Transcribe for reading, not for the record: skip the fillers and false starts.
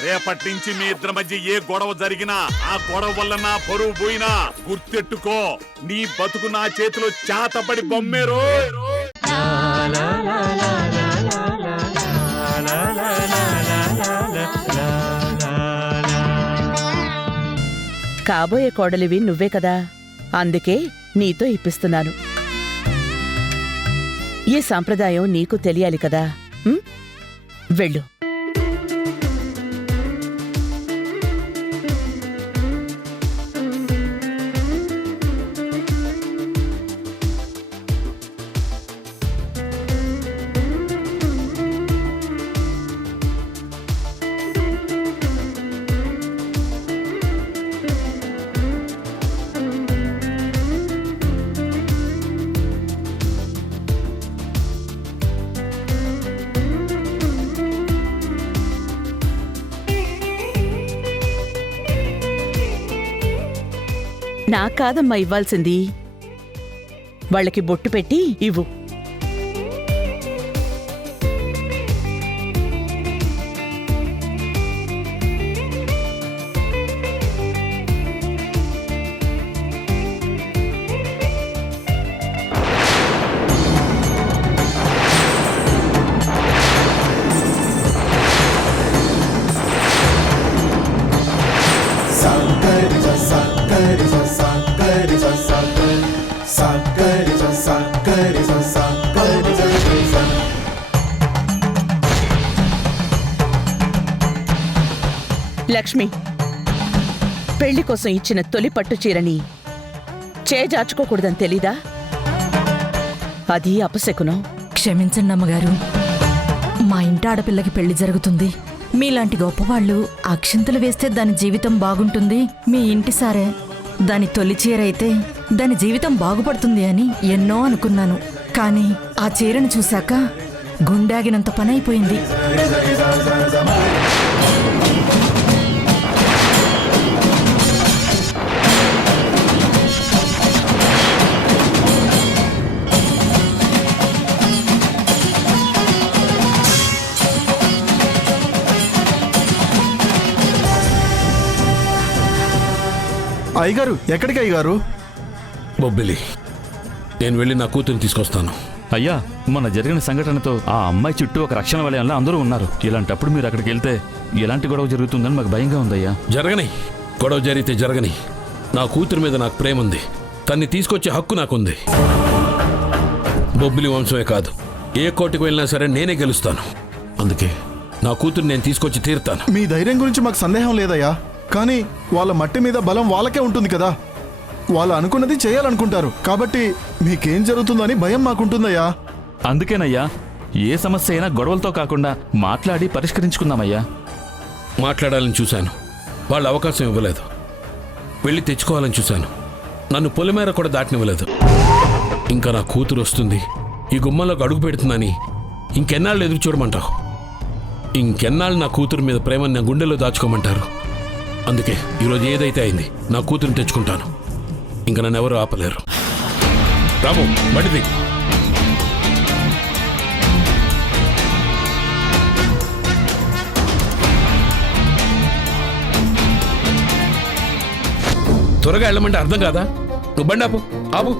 రేపటి నుంచి మీ ఇద్దరి మధ్య ఏ గొడవ జరిగినా ఆ గొడవ వల్ల నా పరువు పోయినా గుర్తెట్టుకో, నీ బతుకు నా చేతిలో చాతపడి బొమ్మేరో. కాబోయే కోడలివి నువ్వే కదా, అందుకే నీతో ఇప్పిస్తున్నాను. ఈ సాంప్రదాయం నీకు తెలియాలి కదా. వెళ్ళు. నా కాదమ్మా ఇవ్వాల్సింది, వాళ్ళకి బొట్టు పెట్టి ఇవ్వు. లక్ష్మి, పెళ్లి కోసం ఇచ్చిన తొలి పట్టు చీరని చేజార్చుకోకూడదని తెలీదా? అది అపశకునం. క్షమించండి అమ్మగారు, మా ఇంటి ఆడపిల్లకి పెళ్లి జరుగుతుంది. మీలాంటి గొప్పవాళ్లు అక్షింతలు వేస్తే దాని జీవితం బాగుంటుంది, మీ ఇంటి సారే దాని తొలి చీర అయితే దాని జీవితం బాగుపడుతుంది అని ఎన్నో అనుకున్నాను. కానీ ఆ చీరను చూశాక గుండాగినంత పని అయిపోయింది. అయ్యగారు, ఎక్కడికి అయ్యగారు? బొబ్బిలి, నేను వెళ్ళి నా కూతురిని తీసుకొస్తాను. అయ్యా, మొన్న జరిగిన సంఘటనతో ఆ అమ్మాయి చుట్టూ ఒక రక్షణ వలయంలో అందరూ ఉన్నారు. ఇలాంటప్పుడు మీరు అక్కడికి వెళ్తే ఎలాంటి గొడవ జరుగుతుందని మాకు భయంగా ఉందయ్యా. జరగని గొడవ జరిగితే జరగని, నా కూతురు మీద నాకు ప్రేమ ఉంది, తన్ని తీసుకొచ్చే హక్కు నాకుంది. బొబ్బిలి వంశమే కాదు, ఏ కోర్టుకు వెళ్ళినా సరే నేనే గెలుస్తాను. అందుకే నా కూతురు నేను తీసుకొచ్చి తీరుతాను. మీ ధైర్యం గురించి మాకు సందేహం లేదయ్యా, కానీ వాళ్ళ మట్టి మీద బలం వాళ్ళకే ఉంటుంది కదా. వాళ్ళు అనుకున్నది చేయాలనుకుంటారు, కాబట్టి మీకేం జరుగుతుందని భయం మాకుంటుందయ్యా. అందుకేనయ్యా, ఏ సమస్య అయినా గొడవలతో కాకుండా మాట్లాడి పరిష్కరించుకుందామయ్యా. మాట్లాడాలని చూశాను, వాళ్ళు అవకాశం ఇవ్వలేదు. వెళ్ళి తెచ్చుకోవాలని చూశాను, నన్ను పొలిమేర కూడా దాటనివ్వలేదు. ఇంకా నా కూతురు వస్తుంది, ఈ గుమ్మంలోకి అడుగు పెడుతుందని ఇంకెన్నాళ్ళు ఎదురు చూడమంటావు? ఇంకెన్నాళ్ళు నా కూతురు మీద ప్రేమని నా గుండెల్లో దాచుకోమంటారు? అందుకే ఈరోజు ఏదైతే అయింది, నా కూతురుని తెచ్చుకుంటాను. ఇంకా నన్ను ఎవరు ఆపలేరు. రాము, బడిది. త్వరగా వెళ్ళమంటే అర్థం కాదా? నువ్వు బండి ఆపు.